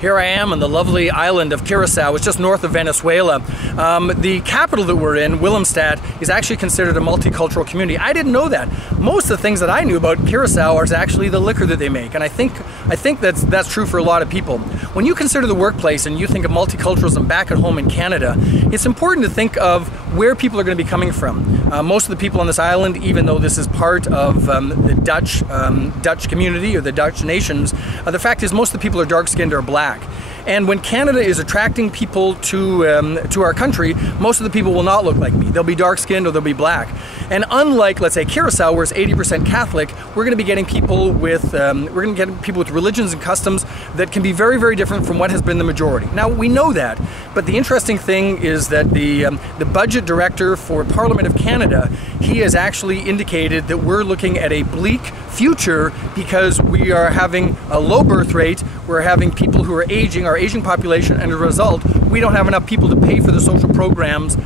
Here I am on the lovely island of Curacao. It's just north of Venezuela. The capital that we're in, Willemstad, is actually considered a multicultural community. I didn't know that. Most of the things that I knew about Curacao is actually the liquor that they make, and I think that's true for a lot of people. When you consider the workplace and you think of multiculturalism back at home in Canada, it's important to think of where people are going to be coming from. Most of the people on this island, even though this is part of the Dutch community or the Dutch nations, the fact is most of the people are dark-skinned or black. And when Canada is attracting people to our country, most of the people will not look like me. They'll be dark-skinned or they'll be black. And unlike, let's say, Curacao, where it's 80% Catholic, we're going to be getting people with religions and customs that can be very, very different from what has been the majority. Now, we know that, but the interesting thing is that the budget director for Parliament of Canada, he has actually indicated that we're looking at a bleak future because we are having a low birth rate, we're having people who are aging, our aging population, and as a result, we don't have enough people to pay for the social programs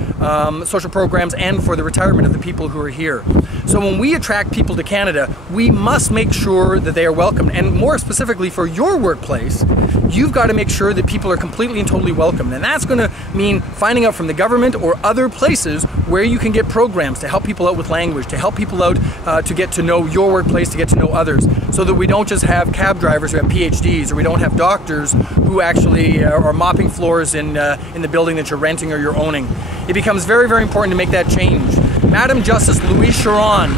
and for the retirement of the people who are here. So when we attract people to Canada, we must make sure that they are welcome. And more specifically for your workplace, you've got to make sure that people are completely and totally welcome. And that's going to mean finding out from the government or other places where you can get programs to help people out with language, to help people out to get to know your workplace, to get to know others, so that we don't just have cab drivers who have PhDs, or we don't have doctors who actually are mopping floors in the building that you're renting or you're owning. It becomes very, very important to make that change. Madam Justice Louise Chiron,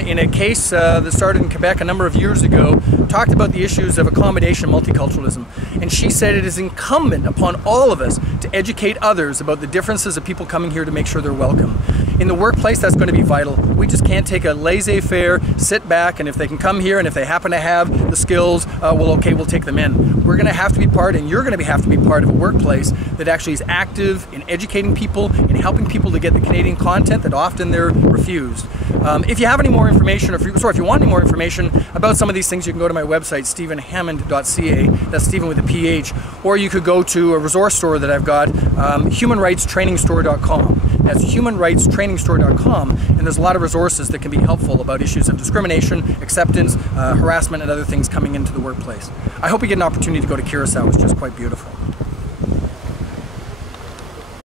in a case that started in Quebec a number of years ago, talked about the issues of accommodation and multiculturalism. And she said it is incumbent upon all of us to educate others about the differences of people coming here to make sure they're welcome. In the workplace, that's going to be vital. We just can't take a laissez-faire, sit back, and if they can come here and if they happen to have the skills, we'll take them in. We're going to have to be part, and you're going to have to be part of a workplace that actually is active in educating people, in helping people to get the Canadian content that often they're refused. If you have any more information, if you want any more information about some of these things, you can go to my website, stephenhammond.ca. That's Stephen with a PH. Or you could go to a resource store that I've got, humanrightstrainingstore.com. That's humanrightstrainingstore.com, and there's a lot of resources that can be helpful about issues of discrimination, acceptance, harassment, and other things coming into the workplace. I hope you get an opportunity to go to Curacao. It's just quite beautiful.